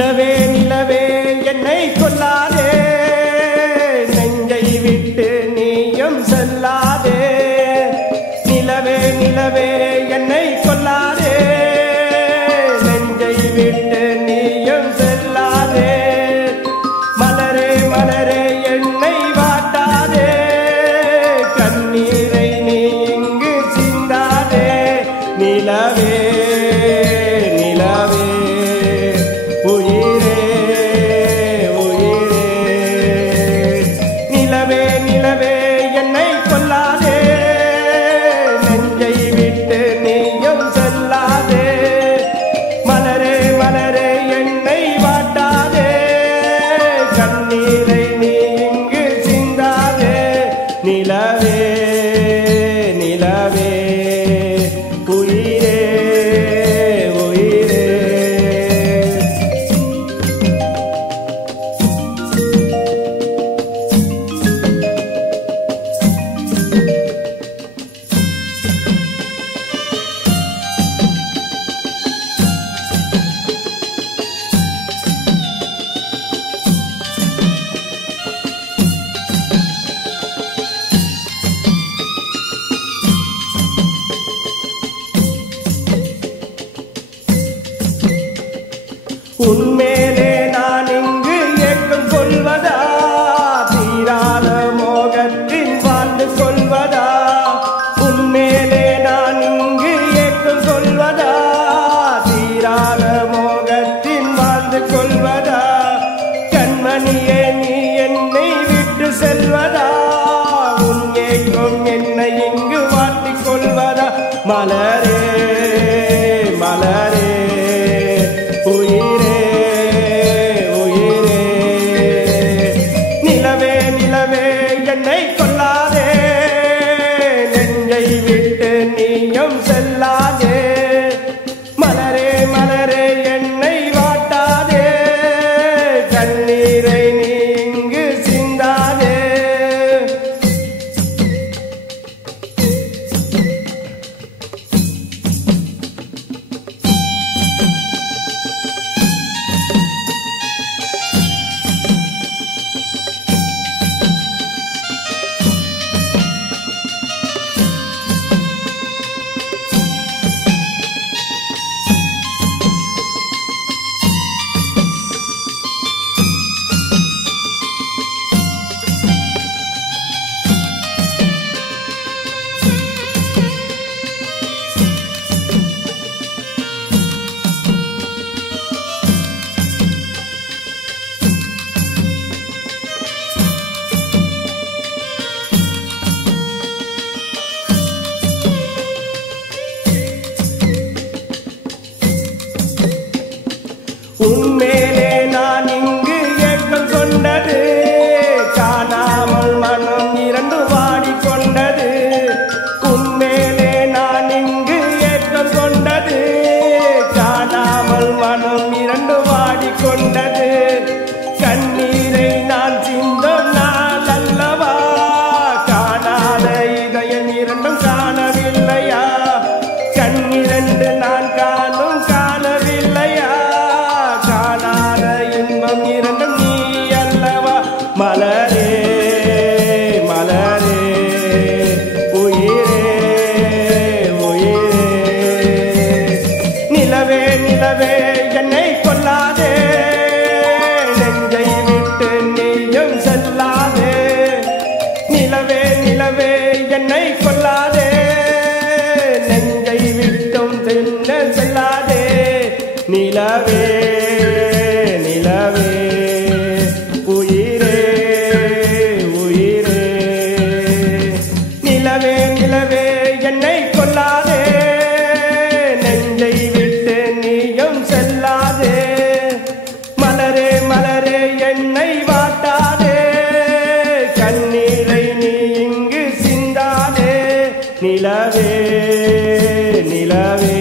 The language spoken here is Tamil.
நிலவே நிலவே என்னை கொல்லாதே, நெஞ்சை விட்டு நீயும் செல்லாதே. நிலவே நிலவே என்னை கொல்லாதே, நெஞ்சை விட்டு நீயும் செல்லாதே. மலரே மலரே என்னை வாட்டாதே, கண்ணீரை நீ இங்கு சிந்தாதே. நிலவே நிலவே உயிரே உயிரே, நிலவே நிலவே என்னை கொல்லாதே, நெஞ்சை விட்டு நீயும் செல்லாதே. மலரே மலரே என்னை வாட்டாதே, கண்ணீரை நீ இங்கு சிந்தாதே. நிலவே நிலவே உயிரே உயிரே. உன்மேலே நான் இங்கு ஏக்கம் கொள்வதா, தீராத மோகத்தின் வாழ்ந்து கொள்வதா. உன்மேலே நான் இங்கு ஏக்கம் கொள்வதா, தீராத மோகத்தின் வாழ்ந்து கொள்வதா. கண்மணியே நீ என்னை விட்டு செல்வதா, உன் ஏக்கம் என்னை இங்கு வாட்டிக் கொள்வதா. மலரே மலரே உயிரே உயிரே, நிலவே நிலவே என்னை கொல்லாதே, நெஞ்சை விட்டு நீயும் செல்லாதே. மலரே மலரே என்னை வாட்டாதே, கண்ணீரை நீ இங்கு சிந்தாதே. உன்மேலே நான் இங்கு ஏக்கம் கொண்டது, காணாமல் மனம் இரண்டு வாடிக்கொண்டது. உன்மேலே நான் இங்கு ஏக்கம் கொண்டது, காணாமல் மனம் இரண்டு வாடிக்கொண்டது. கண்ணீரை நான் சிந்தும் நாள் அல்லவா, காணாத இதயம் இரண்டும் காணவில்லையா. கண்ணிரண்டு நான் காணும் காணவில்லையா, காணாத இன்பம் இரண்டும் நீ அல்லவா. மலரே மலரே உயிரே உயிரே, நிலவே நிலவே என்னை கொல்லாதே, நெஞ்சை விட்டு நீயும் செல்லாதே. நிலவே நிலவே என்னை கொல்லாதே, நெஞ்சை விட்டும் செல்லாதே. நிலவே நிலவே உயிரே உயிரே, நிலவே நிலவே என்னை கொல்லாதே, நெஞ்சை விட்டு நீயும் செல்லாதே. மலரே மலரே என்னை வாட்டாதே, கண்ணீரை நீ இங்கு சிந்தாதே. நிலவே நிலவே